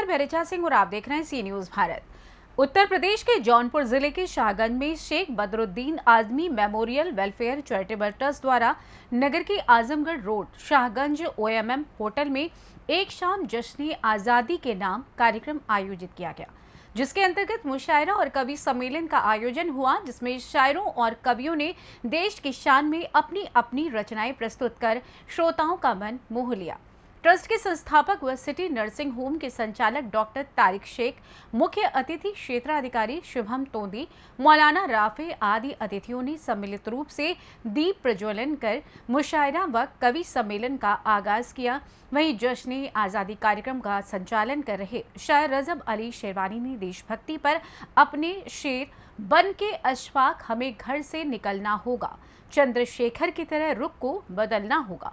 नमस्कार, मैं ऋचा सिंह और आप देख रहे हैं सी न्यूज भारत। उत्तर प्रदेश के जौनपुर जिले के शाहगंज में Sheikh Badruddin Azmi memorial welfare charitable trust द्वारा नगर के Azamgarh road Shahganj OMM hotel में एक शाम जश्न आज़ादी के नाम कार्यक्रम आयोजित किया गया, जिसके अंतर्गत मुशायरा और कवि सम्मेलन का आयोजन हुआ, जिसमें शायरों और कवियों ने देश की शान में अपनी अपनी रचनाएं प्रस्तुत कर श्रोताओं का मन मोह लिया। ट्रस्ट के संस्थापक व सिटी नर्सिंग होम के संचालक डॉक्टर तारिक शेख, मुख्य अतिथि क्षेत्राधिकारी शुभम तोंदी, मौलाना राफे आदि अतिथियों ने सम्मिलित रूप से दीप प्रज्वलन कर मुशायरा व कवि सम्मेलन का आगाज किया। वहीं जश्न आज़ादी कार्यक्रम का संचालन कर रहे शायर रजब अली शेरवानी ने देशभक्ति पर अपने शेर बन के अशफाक हमें घर से निकलना होगा, चंद्रशेखर की तरह रुख को बदलना होगा,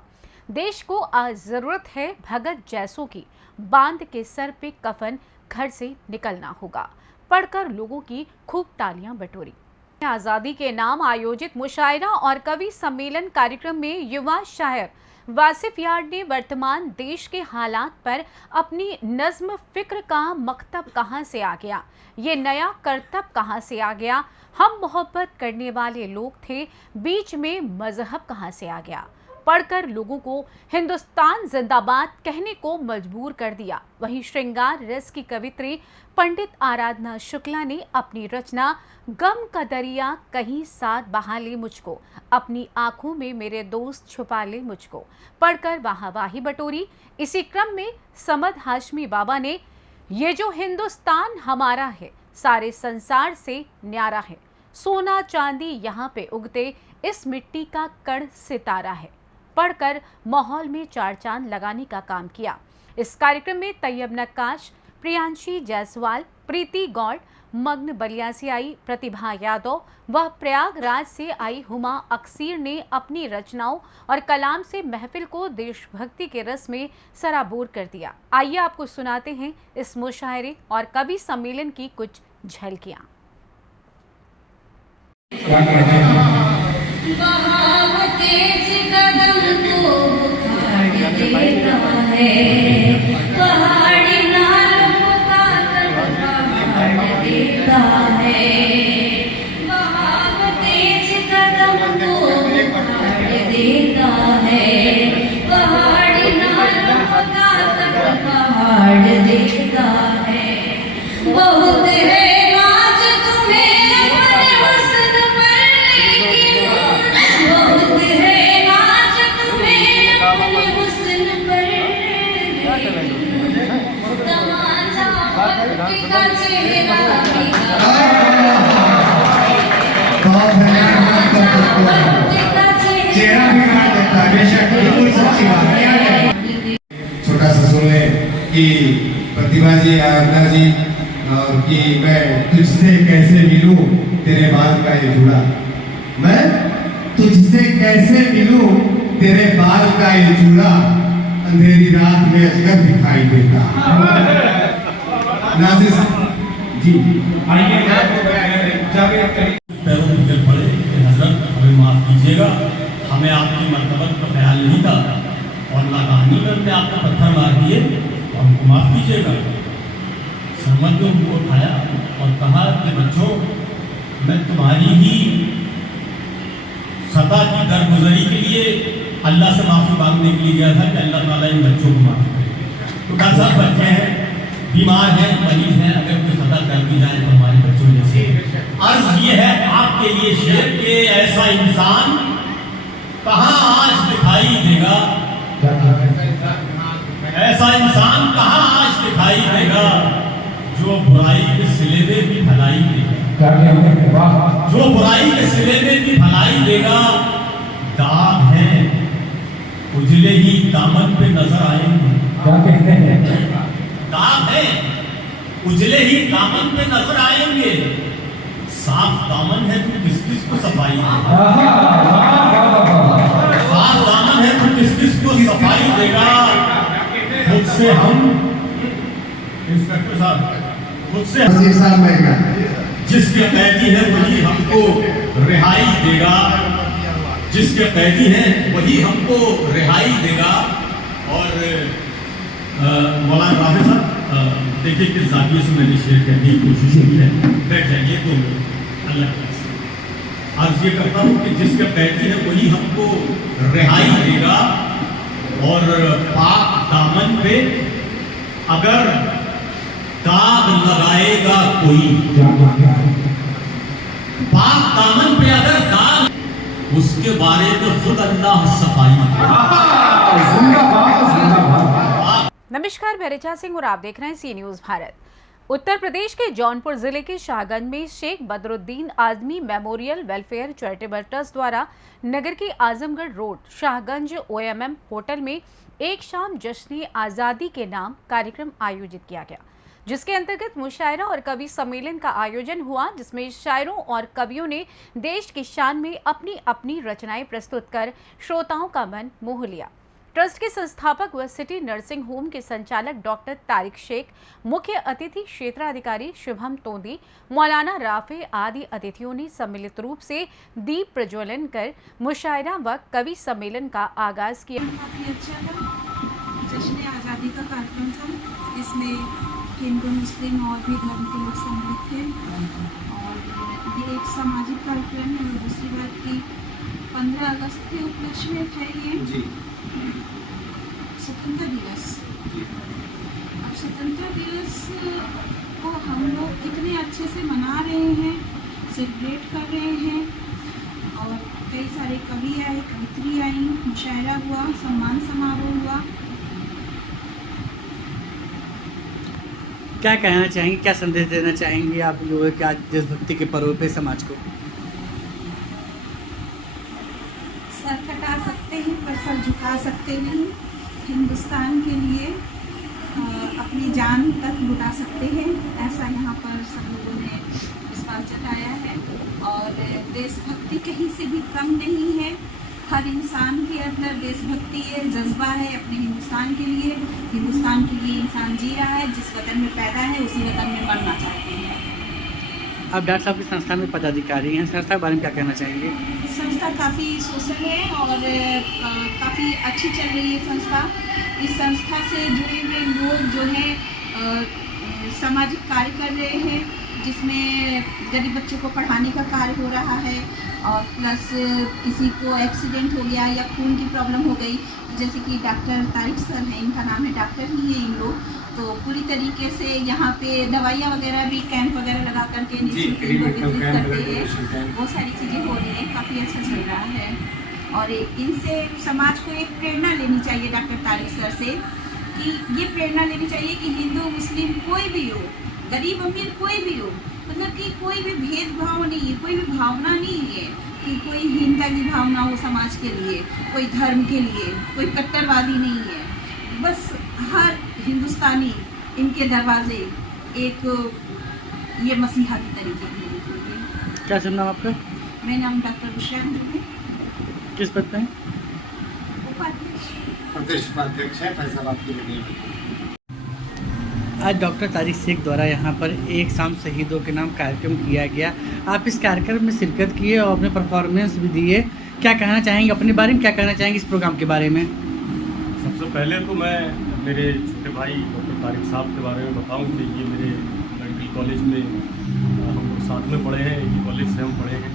देश को आज जरूरत है भगत जैसों की, बांध के सर पे कफन घर से निकलना होगा, पढ़कर लोगों की खूब तालियां बटोरी। आज़ादी के नाम आयोजित मुशायरा और कवि सम्मेलन कार्यक्रम में युवा शायर वासिफ यार ने वर्तमान देश के हालात पर अपनी नज्म फिक्र का मकतब कहाँ से आ गया, ये नया करतब कहाँ से आ गया, हम मोहब्बत करने वाले लोग थे, बीच में मजहब कहाँ से आ गया, पढ़कर लोगों को हिंदुस्तान जिंदाबाद कहने को मजबूर कर दिया। वहीं श्रृंगार रस की कवित्री पंडित आराधना शुक्ला ने अपनी रचना गम का दरिया कहीं साथ बहा ले मुझको, अपनी आंखों में मेरे दोस्त छुपा ले मुझको, पढ़कर वाहवाही बटोरी। इसी क्रम में समद हाशमी बाबा ने ये जो हिंदुस्तान हमारा है, सारे संसार से न्यारा है, सोना चांदी यहाँ पे उगते, इस मिट्टी का कण सितारा है, पढ़कर माहौल में चार चांद लगाने का काम किया। इस कार्यक्रम में तैयब नक्काश, प्रियांशी जायसवाल, प्रीति गौड़, मग्न बलिया से आई प्रतिभा यादव व प्रयागराज से आई हुमा अक्सीर ने अपनी रचनाओं और कलाम से महफिल को देशभक्ति के रस में सराबोर कर दिया। आइए आपको सुनाते हैं इस मुशायरे और कवि सम्मेलन की कुछ झलकियां। पहाड़ी नालों का पहाड़ देता है, वहाँ तेज कदम को पहाड़ देता है, पहाड़ी नालों का पहाड़ देता है। बहुत है नाच तुम्हें अपने हुस्न पर, लेकिन बहुत है नाच तुम्हें अपने हुस्न पर, छोटा सा सुन ले कि प्रतिभा जी, आराधना जी, और कि मैं तुझसे कैसे मिलूं तेरे बाल का ये जुड़ा, मैं तुझसे कैसे मिलूं तेरे बाल का ये जुड़ा, अंधेरी रात में अजगर दिखाई देता। नासिर जी पैरों में गिर पड़े कि हजरत हमें माफ कीजिएगा, हमें आपकी मर्तबत का ख्याल नहीं था और नाकानी में हमने आपको पत्थर मार दिए, तो हमको माफ कीजिएगा। सरमद ने उनको उठाया और कहा कि बच्चों, मैं तुम्हारी ही सता की दरगुजरी के लिए अल्लाह से माफी मांगने के लिए गया था कि अल्लाह ताला इन बच्चों को माफ करे। तो डॉक्टर साहब बच्चे हैं, बीमार हैं, मरीज हैं, अगर कोई खता कर दी जाए तो हमारे बच्चों जैसे अर्ज ये है आपके लिए शेर के ऐसा इंसान कहाँ आज दिखाई देगा, ऐसा इंसान कहाँ आज दिखाई देगा, जो बुराई के सिले में भी भलाई देगा, जो बुराई के सिले में भी भलाई देगा। दाग है उजले ही दामन पे नजर आएंगे, क्या कहते हैं, दाग है उजले ही दामन पे नजर आएंगे, साफ दामन है तो किस किस को सफाई देगा, साफ दामन है तो किस किस को सफाई देगा। खुद से हम इंस्पेक्टर साहब, खुद से जिसके कैदी है वही हमको रिहाई देगा, जिसके कैदी हैं वही हमको रिहाई देगा। और मौलाना राफे साहब, देखिए किस जाविये से मैंने शेयर करने की कोशिश की है। बैठ जाइए 2 मिनट। अल्लाह के वास्ते आज ये करता हूँ कि जिसके बैठी है वही हमको रिहाई देगा, और पाक दामन पे अगर दाग लगाएगा कोई, पाक दामन पे अगर दाग, उसके बारे में खुद अल्लाह सफाई नमस्कार, मैं ऋचा सिंह और आप देख रहे हैं सी न्यूज भारत। उत्तर प्रदेश के जौनपुर जिले के शाहगंज में Sheikh Badruddin Azmi memorial welfare charitable trust द्वारा नगर के Azamgarh road Shahganj OMM hotel में एक शाम जश्न आज़ादी के नाम कार्यक्रम आयोजित किया गया, जिसके अंतर्गत मुशायरा और कवि सम्मेलन का आयोजन हुआ, जिसमें शायरों और कवियों ने देश की शान में अपनी अपनी रचनाएं प्रस्तुत कर श्रोताओं का मन मोह लिया। ट्रस्ट के संस्थापक व सिटी नर्सिंग होम के संचालक डॉक्टर तारिक शेख, मुख्य अतिथि क्षेत्राधिकारी शुभम तोंदी, मौलाना राफे आदि अतिथियों ने सम्मिलित रूप से दीप प्रज्वलन कर मुशायरा व कवि सम्मेलन का आगाज किया। काफ़ी अच्छा था। जश्न आज़ादी का कार्यक्रम था। इसमें हिंदू मुस्लिम और भी धर्म के लोग सम्मिलित थे, और ये एक सामाजिक कार्यक्रम है। और दूसरी बात की 15 अगस्त के उपलक्ष्य में है ये स्वतंत्रता दिवस। अब स्वतंत्रता दिवस को हम लोग कितने अच्छे से मना रहे हैं, सेलिब्रेट कर रहे हैं, और कई सारे कवि आए, कवित्री आई, मुशायरा हुआ, सम्मान समारोह हुआ। क्या कहना चाहेंगे, क्या संदेश देना चाहेंगे आप लोगों के आज देशभक्ति के पर्व पे समाज को? सर कटा सकते हैं पर सर झुका सकते नहीं। हिंदुस्तान के लिए अपनी जान तक लुटा सकते हैं, ऐसा यहाँ पर सब लोगों ने विश्वास जताया है। और देशभक्ति कहीं से भी कम नहीं है। हर इंसान के अंदर देशभक्ति है, जज्बा है अपने हिंदुस्तान के लिए। हिंदुस्तान के लिए इंसान जी रहा है, जिस वतन में पैदा है उसी वतन में मरना चाहते हैं। आप डॉक्टर साहब की संस्था में पदाधिकारी हैं, संस्था के बारे में क्या कहना चाहेंगे? संस्था काफ़ी सोशल है और काफ़ी अच्छी चल रही है संस्था। इस संस्था से जुड़े हुए लोग जो हैं सामाजिक कार्य कर रहे हैं, जिसमें गरीब बच्चों को पढ़ाने का कार्य हो रहा है, और प्लस किसी को एक्सीडेंट हो गया या खून की प्रॉब्लम हो गई, जैसे कि डॉक्टर तारिक सर हैं, इनका नाम है, डॉक्टर ही है इन लोग, तो पूरी तरीके से यहाँ पे दवाइयाँ वगैरह भी कैंप वगैरह लगा करके निःशुल्क वितरित करते हैं। बहुत सारी चीज़ें हो रही हैं, काफ़ी अच्छा चल रहा है। और इनसे समाज को एक प्रेरणा लेनी चाहिए डॉक्टर तारिक सर से, कि ये प्रेरणा लेनी चाहिए कि हिंदू मुस्लिम कोई भी हो, गरीब अमीर कोई भी हो, मतलब कि कोई भी भेदभाव नहीं है, कोई भी भावना नहीं है कि कोई हीनता की भावना हो समाज के लिए, कोई धर्म के लिए, कोई कट्टरवादी नहीं है। बस हर हिंदुस्तानी इनके दरवाजे एक ये मसीहा की तरीके की। क्या सुनना आपका? मेरा नाम डॉक्टर बुशरा है। किस पद पे हैं? उपाध्यक्ष उपाध्यक्ष है फैसलाबाद के लिए। आज डॉक्टर तारिक शेख द्वारा यहाँ पर एक शाम शहीदों के नाम कार्यक्रम किया गया। आप इस कार्यक्रम में शिरकत किए और अपने परफॉर्मेंस भी दिए। क्या कहना चाहेंगे अपने बारे में, क्या कहना चाहेंगे इस प्रोग्राम के बारे में? सबसे पहले तो मैं मेरे छोटे भाई डॉक्टर तारिक साहब के बारे में बताऊं कि ये मेरे मेडिकल कॉलेज में हम लोग साथ में पढ़े हैं, एक ही कॉलेज से हम पढ़े हैं।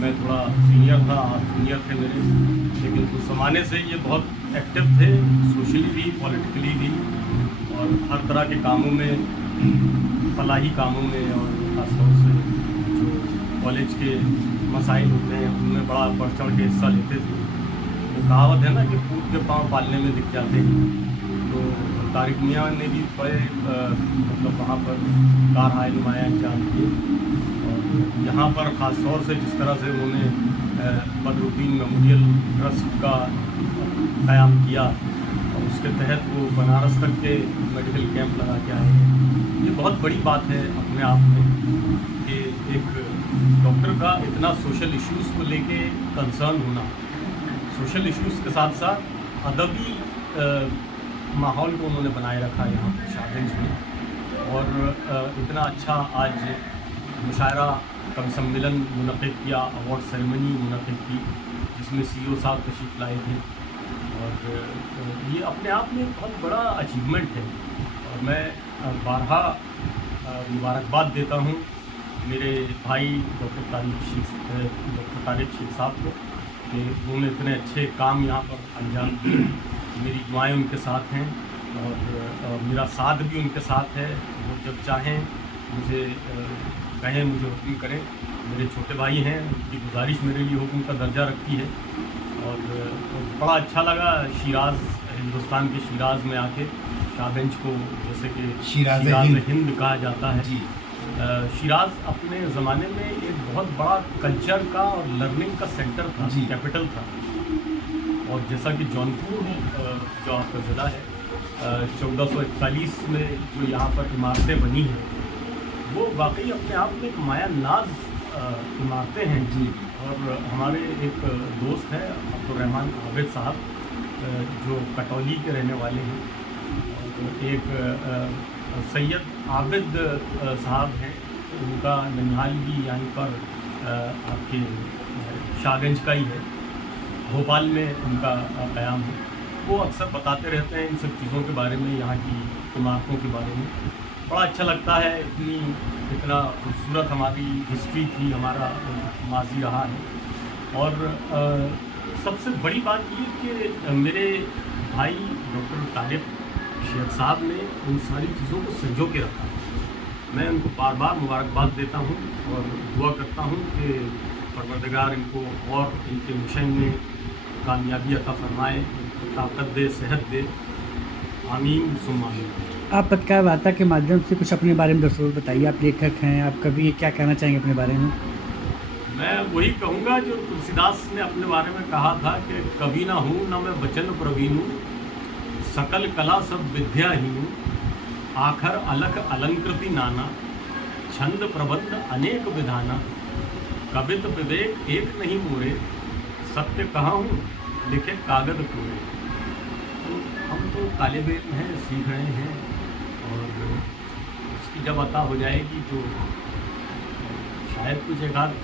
मैं थोड़ा सीनियर था, आप जूनियर थे मेरे, लेकिन कुछ ज़माने से ये बहुत एक्टिव थे, सोशली भी, पॉलिटिकली भी, और हर तरह के कामों में, फलाही कामों में, और ख़ासतौर से जो कॉलेज के मसाइल होते हैं उनमें बड़ा बढ़ चढ़ के हिस्सा लेते थे। वो कहावत है ना कि फूट के पाँव पालने में दिख जाते हैं, तो तारिक मियाँ ने भी बड़े मतलब वहाँ पर कारहाय नुमाया इंतजाम किए। और यहाँ पर ख़ास तौर से जिस तरह से उन्होंने बदरुद्दीन मेमोरियल ट्रस्ट का क़याम किया, और उसके तहत वो बनारस तक के मेडिकल कैंप लगा के आए हैं, ये बहुत बड़ी बात है अपने आप में कि एक डॉक्टर का इतना सोशल इश्यूज़ को लेके कंसर्न होना, सोशल इश्यूज़ के साथ साथ अदबी माहौल को उन्होंने बनाए रखा यहाँ शाहगंज में। और इतना अच्छा आज मुशायरा कवि सम्मेलन मुनक़िद किया, अवार्ड सेरेमनी मुनक़िद की, जिसमें CEO साहब तशरीफ़ लाए थे, और ये अपने आप में एक बहुत बड़ा अचीवमेंट है। और मैं बारहा मुबारकबाद देता हूँ मेरे भाई डॉक्टर तारिक शेख साहब को कि उन्होंने इतने अच्छे काम यहाँ पर अंजाम दिए। मेरी दुआएं उनके साथ हैं और मेरा साथ भी उनके साथ है। वो जब चाहें मुझे कहें, मुझे हुक्म करें। मेरे छोटे भाई हैं, उनकी गुजारिश मेरे लिए हुक्म का दर्जा रखती है। और बड़ा अच्छा लगा शिराज़, हिंदुस्तान के शिराज़ में आके शाहगंज को जैसे कि शिराज़ हिंद कहा जाता है। जी। शिराज़ अपने ज़माने में एक बहुत बड़ा कल्चर का और लर्निंग का सेंटर था, जी। कैपिटल था। और जैसा कि जौनपुर जो आपका ज़िला है, 1441 में जो यहाँ पर इमारतें बनी हैं वो वाकई अपने आप में एक माया नाज इमारतें हैं। जी। और हमारे एक दोस्त हैं अब्दुर्रहमान आबिद साहब, जो कटौली के रहने वाले हैं। और एक सैयद आबिद साहब हैं, उनका ननिहाल भी यहाँ पर आपके शाहगंज का ही है, भोपाल में उनका क़याम है। वो अक्सर बताते रहते हैं इन सब चीज़ों के बारे में, यहाँ की इमारतों के बारे में। बड़ा अच्छा लगता है, इतना खूबसूरत हमारी हिस्ट्री थी, हमारा माजी रहा है। और सबसे बड़ी बात ये कि मेरे भाई डॉक्टर तारिक शेख साहब ने उन सारी चीज़ों को संजो के रखा। मैं उनको बार बार मुबारकबाद देता हूँ और दुआ करता हूँ कि परवरदिगार इनको और इनके मिशन में कामयाबी अता फरमाए, इनको ताकत दे, सेहत दे। आमीन सुम्मा आमीन। आप पत्रकार वार्ता के माध्यम से कुछ अपने बारे में दर्शकों को बताइए। आप लेखक हैं, आप कभी क्या कहना चाहेंगे अपने बारे में? मैं वही कहूँगा जो तुलसीदास ने अपने बारे में कहा था कि कवि ना हूँ न मैं वचन प्रवीण हूँ, सकल कला सब विद्या ही हूँ, आखर अलख अलंकृति नाना, छंद प्रबंध अनेक विधाना, कवित विवेक एक नहीं मोरे, सत्य कहा हूँ लिखे कागज पूरे। तो हम तो तालिब इल्म हैं, सीख रहे हैं, और उसकी जब अता हो जाएगी तो शायद कुछ एक आध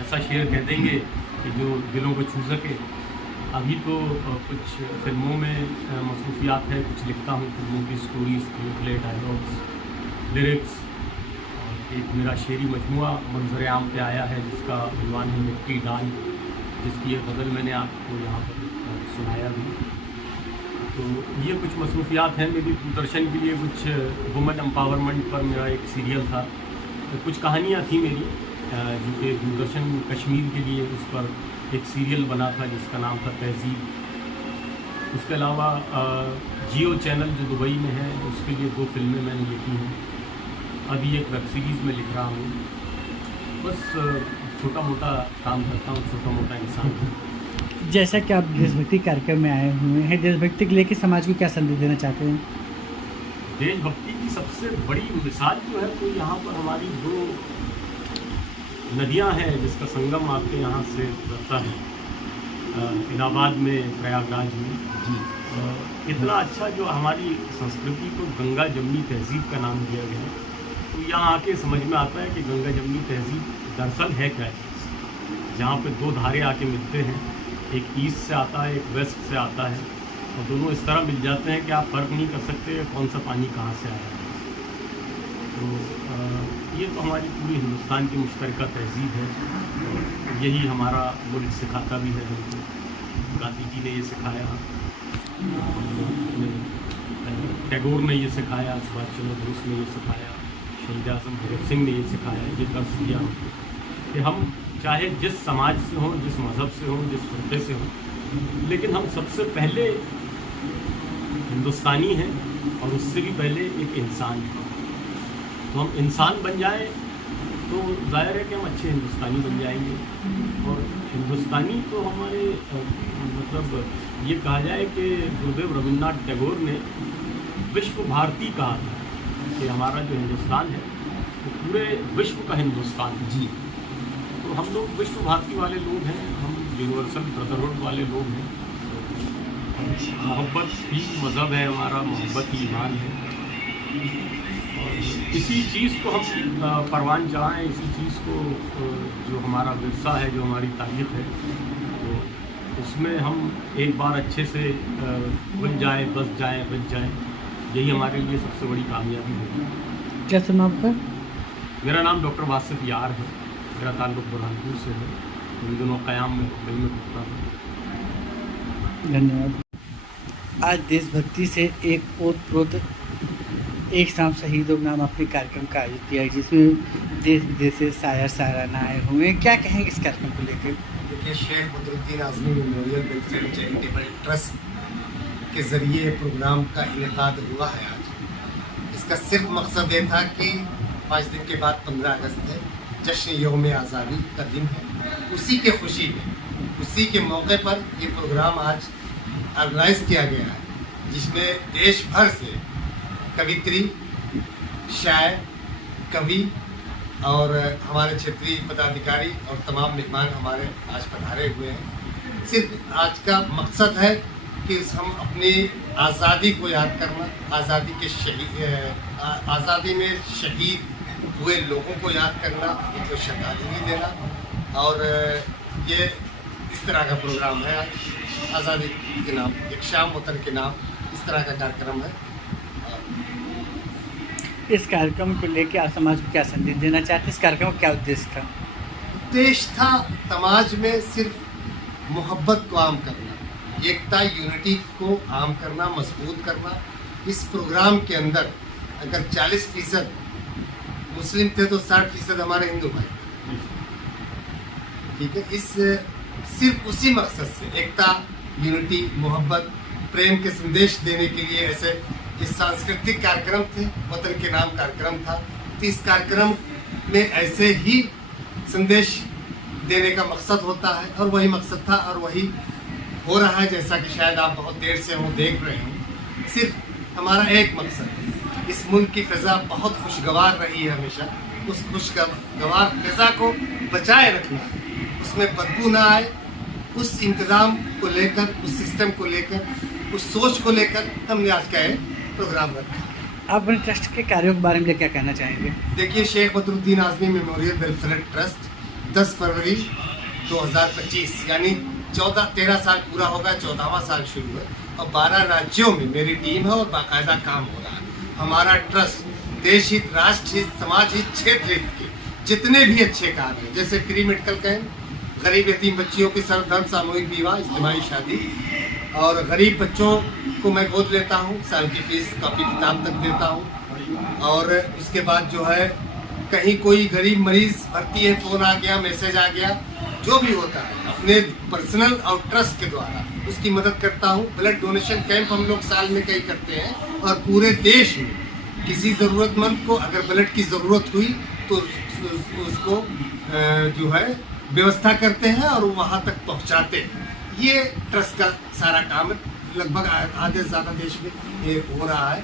ऐसा शेर कह देंगे कि जो दिलों को छू सके। अभी तो कुछ फिल्मों में मसरूफियात है, कुछ लिखता हूँ, फिल्मों की story, screen play, dialogues, lyrics. और एक मेरा शेरी मजमुआ मंजर आम पे आया है जिसका उन्वान है मिट्टी डाल, जिसकी एक गज़ल मैंने आपको यहाँ पर सुनाया भी। तो ये कुछ मसरूफियात हैं मेरी। दूरदर्शन के लिए कुछ वुमेन एम्पावरमेंट पर मेरा एक सीरियल था, तो कुछ कहानियाँ थी मेरी जो कि दूरदर्शन कश्मीर के लिए उस पर एक सीरियल बना था जिसका नाम था तहज़ीब। उसके अलावा जियो चैनल जो दुबई में है उसके लिए 2 फिल्में मैंने लिखी हैं। अभी एक वेब सीरीज़ में लिख रहा हूँ। बस छोटा मोटा काम करता हूँ, छोटा मोटा इंसान हूँ। जैसा कि आप देशभक्ति कार्यक्रम में आए हुए हैं, देशभक्ति को लेकर समाज को क्या संदेश देना चाहते हैं? देशभक्ति की सबसे बड़ी मिसाल जो है तो यहाँ पर हमारी 2 नदियाँ हैं जिसका संगम आपके यहाँ से गुजरता है, इलाहाबाद में, प्रयागराज में। जी। इतना अच्छा जो हमारी संस्कृति को गंगा जमनी तहज़ीब का नाम दिया गया है, तो यहाँ आके समझ में आता है कि गंगा जमनी तहज़ीब दरअसल है क्या चीज़। जहाँ पे 2 धारे आके मिलते हैं, एक ईस्ट से आता है, एक वेस्ट से आता है, और दोनों इस तरह मिल जाते हैं कि आप फ़र्क नहीं कर सकते कौन सा पानी कहाँ से आया है। तो ये तो हमारी पूरी हिंदुस्तान की मुश्तरका तहज़ीब है, और यही हमारा मुल्क सिखाता भी है हमको। गांधी जी ने ये सिखाया, टैगोर ने ये सिखाया, सुभाष चंद्र बोस ने ये सिखाया, शहीद आज़म भगत सिंह ने ये सिखाया, ये दर्स दिया कि हम चाहे जिस समाज से हों, जिस मज़हब से हों, जिस फ़िरक़े से हों, लेकिन हम सबसे पहले हिंदुस्तानी हैं और उससे भी पहले एक इंसान हैं। तो हम इंसान बन जाएं तो ज़ाहिर है कि हम अच्छे हिंदुस्तानी बन जाएंगे। और हिंदुस्तानी तो हमारे मतलब ये कहा जाए कि गुरुदेव रवींद्रनाथ टैगोर ने विश्व भारती कहा था कि हमारा जो हिंदुस्तान है वो पूरे विश्व का हिंदुस्तान है। जी। तो हम लोग विश्व भारती वाले लोग हैं, हम यूनिवर्सल ब्रदरहुड वाले लोग हैं। मोहब्बत ही मज़हब है हमारा, मोहब्बत ही ईमान है। और इसी चीज़ को हम परवान चढ़ाएँ, इसी चीज़ को जो हमारा विरसा है, जो हमारी तारीख़ है, तो उसमें हम एक बार अच्छे से बन जाए, बस जाए, बच जाए, यही हमारे लिए सबसे बड़ी कामयाबी होगी। क्या सुना आपका? मेरा नाम डॉक्टर वासिफ यार है, मेरा ताल्लुक बुरहानपुर से है, इन दोनों क़याम में फिल्म में करता हूँ। धन्यवाद। आज देशभक्ति से एक ओतप्रोत एक शाम शहीदों के नाम अपने कार्यक्रम का आयोजित किया है, जिसमें देश विदेश से शायर शायराना आए हुए हैं। क्या कहेंगे इस कार्यक्रम को लेकर? देखिए, Sheikh Badruddin Azmi memorial welfare charitable trust के ज़रिए प्रोग्राम का इनेकाद हुआ है आज। इसका सिर्फ मकसद ये था कि 5 दिन के बाद 15 अगस्त है, जश्न यौम आज़ादी का दिन है, उसी के खुशी में, उसी के मौके पर ये प्रोग्राम आज ऑर्गेनाइज किया गया है, जिसमें देश भर से कवित्री, शायर, कवि और हमारे क्षेत्रीय पदाधिकारी और तमाम मेहमान हमारे आज पधारे हुए हैं। सिर्फ आज का मकसद है कि हम अपनी आज़ादी को याद करना, आज़ादी में शहीद हुए लोगों को याद करना, उनको श्रद्धांजलि देना, और ये इस तरह का प्रोग्राम है आज आज़ादी के नाम, एक शाम वतन के नाम, इस तरह का कार्यक्रम है। इस कार्यक्रम को लेकर आप समाज को क्या संदेश देना चाहते हैं? इस कार्यक्रम का क्या उद्देश्य था? उद्देश्य था समाज में सिर्फ मोहब्बत को आम करना, एकता यूनिटी को आम करना, मजबूत करना। इस प्रोग्राम के अंदर अगर 40% मुस्लिम थे तो 60% हमारे हिंदू भाई, ठीक है। इस सिर्फ उसी मकसद से एकता, यूनिटी, मोहब्बत, प्रेम के संदेश देने के लिए ऐसे ये सांस्कृतिक कार्यक्रम थे, वतन के नाम कार्यक्रम था। तो इस कार्यक्रम में ऐसे ही संदेश देने का मकसद होता है, और वही मकसद था और वही हो रहा है, जैसा कि शायद आप बहुत देर से हो देख रहे हो। सिर्फ हमारा एक मकसद है, इस मुल्क की फ़िज़ा बहुत खुशगवार रही है हमेशा, उस खुशगवार फ़िज़ा को बचाए रखना, उसमें बदबू ना आए, उस इंतज़ाम को लेकर, उस सिस्टम को लेकर, उस सोच को लेकर हमने आज का प्रोग्राम रखा। आप अपने ट्रस्ट के कार्यों के बारे में क्या कहना चाहेंगे? देखिए, Sheikh Badruddin Azmi memorial welfare trust 10 फरवरी 2025 यानी 13 साल पूरा होगा, 14वां साल शुरू है, और 12 राज्यों में मेरी टीम है और बाकायदा काम हो रहा है। हमारा ट्रस्ट देश हित, राष्ट्र हित, समाज हित, क्षेत्र हित के जितने भी अच्छे कार्य हैं, जैसे फ्री मेडिकल कैंप, गरीब यतीम बच्चियों की सर्वधर्म सामूहिक विवाह, इज्तिमाई शादी, और गरीब बच्चों को मैं गोद लेता हूँ, साल की फीस कॉपी किताब तक देता हूँ। और उसके बाद जो है, कहीं कोई गरीब मरीज भर्ती है, फ़ोन आ गया, मैसेज आ गया, जो भी होता है अपने पर्सनल और ट्रस्ट के द्वारा उसकी मदद करता हूँ। ब्लड डोनेशन कैंप हम लोग साल में कई करते हैं, और पूरे देश में किसी ज़रूरतमंद को अगर ब्लड की ज़रूरत हुई तो उसको जो है व्यवस्था करते हैं और वहाँ तक पहुँचाते हैं। ये ट्रस्ट का सारा काम है, लगभग आधे से ज़्यादा देश में ये हो रहा है।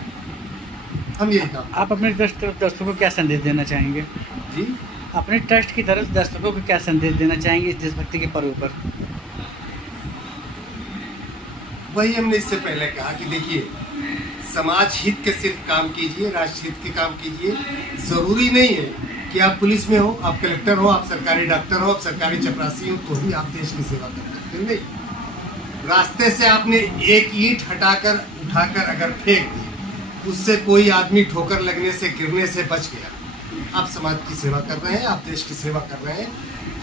हम यही काम। आप अपने ट्रस्ट के दर्शकों को क्या संदेश देना चाहेंगे? जी, अपने ट्रस्ट की तरफ से दर्शकों को क्या संदेश देना चाहेंगे इस देशभक्ति के पर्व पर? वही हमने इससे पहले कहा कि देखिए, समाज हित के सिर्फ काम कीजिए, राष्ट्र हित के काम कीजिए। ज़रूरी नहीं है कि आप पुलिस में हो, आप कलेक्टर हो, आप सरकारी डॉक्टर हो, आप सरकारी चपरासी हो, तो ही आप देश की सेवा कर सकते हैं। नहीं, रास्ते से आपने एक ईंट हटाकर उठाकर अगर फेंक दी, उससे कोई आदमी ठोकर लगने से, गिरने से बच गया, आप समाज की सेवा कर रहे हैं, आप देश की सेवा कर रहे हैं।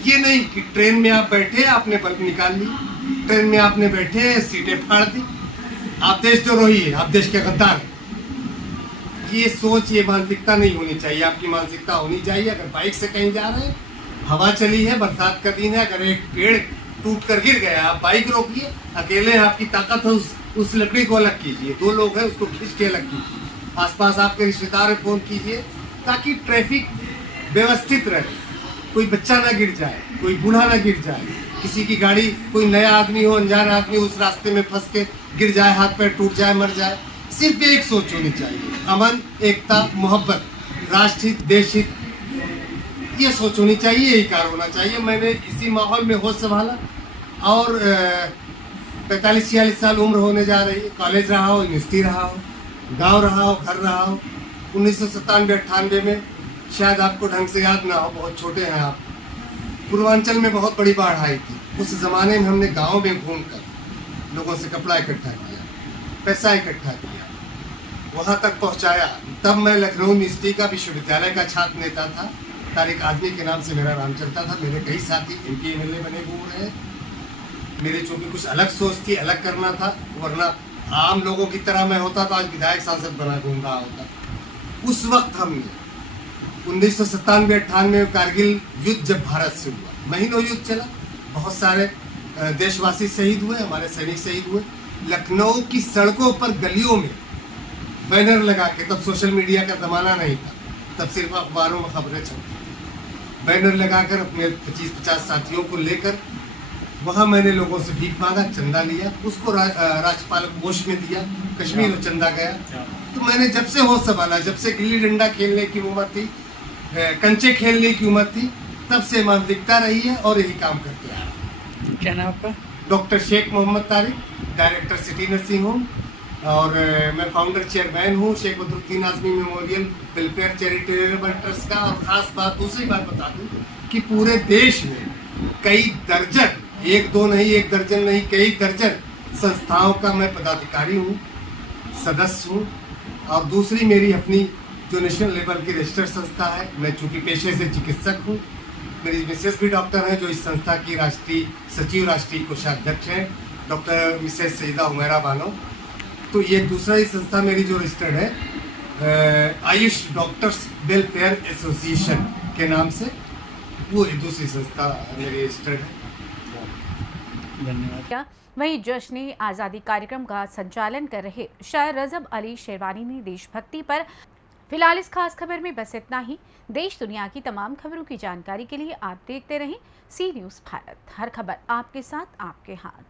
ये नहीं कि ट्रेन में आप बैठे, आपने बल्ब निकाल ली, ट्रेन में आपने बैठे, सीटें फाड़ दी, आप देशद्रोही है, आप देश के गद्दार हैं। ये सोच, ये मानसिकता नहीं होनी चाहिए। आपकी मानसिकता होनी चाहिए, अगर बाइक से कहीं जा रहे हैं, हवा चली है, बरसात का दिन है, अगर एक पेड़ टूट कर गिर गया, आप बाइक रोकिए, अकेले आपकी ताकत है, उस लकड़ी को अलग कीजिए, 2 लोग हैं उसको खींच के अलग कीजिए, आसपास आपके रिश्तेदार फोन कीजिए, ताकि ट्रैफिक व्यवस्थित रहे, कोई बच्चा ना गिर जाए, कोई बूढ़ा ना गिर जाए, किसी की गाड़ी, कोई नया आदमी हो, अनजान आदमी उस रास्ते में फंस के गिर जाए, हाथ पैर टूट जाए, मर जाए। सिर्फ एक सोच होनी चाहिए, अमन, एकता, मोहब्बत, राष्ट्र हित, देश हित, ये सोच होनी चाहिए, यही कार्य होना चाहिए। मैंने इसी माहौल में होश संभाला, और 45-46 साल उम्र होने जा रही है। कॉलेज रहा हो, यूनिवर्सिटी रहा हो, गांव रहा हो, घर रहा हो। 1997-98 में शायद आपको ढंग से याद ना हो, बहुत छोटे हैं आप, पूर्वांचल में बहुत बड़ी बाढ़ आई थी। उस ज़माने में हमने गांव में घूमकर लोगों से कपड़ा इकट्ठा किया, पैसा इकट्ठा किया, वहाँ तक पहुँचाया। तब मैं लखनऊ यूनिवर्सिटी का विश्वविद्यालय का छात्र नेता था। तारिक आजमी के नाम से मेरा नाम चलता था। मेरे कई साथी MP MLA बने घूम रहे हैं। मेरे चूँकि कुछ अलग सोच थी, अलग करना था, वरना आम लोगों की तरह मैं होता तो आज विधायक सांसद बना घूम रहा होता। उस वक्त हमने 1997-98 कारगिल युद्ध जब भारत से हुआ, महीनों युद्ध चला, बहुत सारे देशवासी शहीद हुए, हमारे सैनिक शहीद हुए। लखनऊ की सड़कों पर गलियों में बैनर लगा के, तब सोशल मीडिया का ज़माना नहीं था, तब सिर्फ अखबारों में खबरें चलती थी, बैनर लगाकर अपने 25-50 साथियों को लेकर वहाँ मैंने लोगों से भीख मांगा, चंदा लिया, उसको राज्यपाल कोष में दिया, कश्मीर और चंदा गया। तो मैंने जब से होश संभाला, जब से गिल्ली डंडा खेलने की उम्र थी, कंचे खेलने की उम्र थी, तब से मानसिकता रही है और यही काम करते आ रहा हूँ। क्या नाम आपका? Doctor Sheikh Mohammad Tariq, director city nursing home, और मैं फाउंडर चेयरमैन हूँ Sheikh Badruddin Azmi memorial welfare charitable trust का। और ख़ास बात, दूसरी बात बता दूँ कि पूरे देश में कई दर्जन, एक दो नहीं, एक दर्जन नहीं, कई दर्जन संस्थाओं का मैं पदाधिकारी हूँ, सदस्य हूँ। और दूसरी मेरी अपनी जो नेशनल लेवल की रजिस्टर्ड संस्था है, मैं चूँकि पेशे से चिकित्सक हूँ, मेरी मिसेस भी डॉक्टर हैं जो इस संस्था की राष्ट्रीय सचिव, राष्ट्रीय कोषाध्यक्ष हैं, डॉक्टर मिसेस सईदा हुमैरा बानो। तो ये दूसरा ही संस्था मेरी जो रजिस्टर्ड है, आयुष डॉक्टर्स वेलफेयर एसोसिएशन के नाम से, वो एक दूसरी संस्था मेरी रजिस्टर्ड है। धन्यवाद। वहीं जश्न आज़ादी कार्यक्रम का संचालन कर रहे शायर रजब अली शेरवानी ने देशभक्ति पर। फिलहाल इस खास खबर में बस इतना ही। देश दुनिया की तमाम खबरों की जानकारी के लिए आप देखते रहें C न्यूज़ भारत। हर खबर आपके साथ, आपके हाथ।